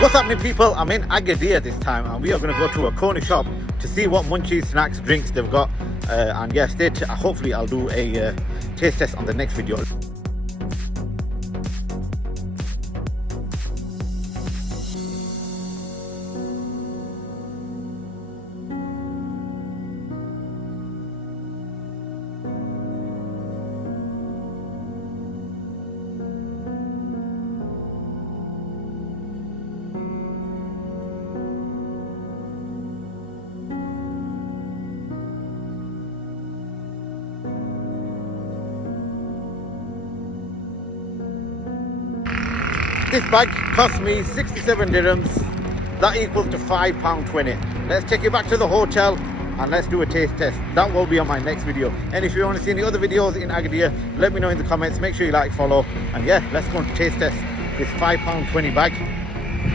What's happening, people? I'm in Agadir this time and we are going to go to a corner shop to see what munchies, snacks, drinks they've got. And yeah, hopefully I'll do a taste test on the next video. This bag cost me 67 dirhams. That equals to £5.20. Let's take it back to the hotel and let's do a taste test. That will be on my next video. And if you want to see any other videos in Agadir, let me know in the comments. Make sure you like, follow, and yeah, let's go and taste test this £5.20 bag.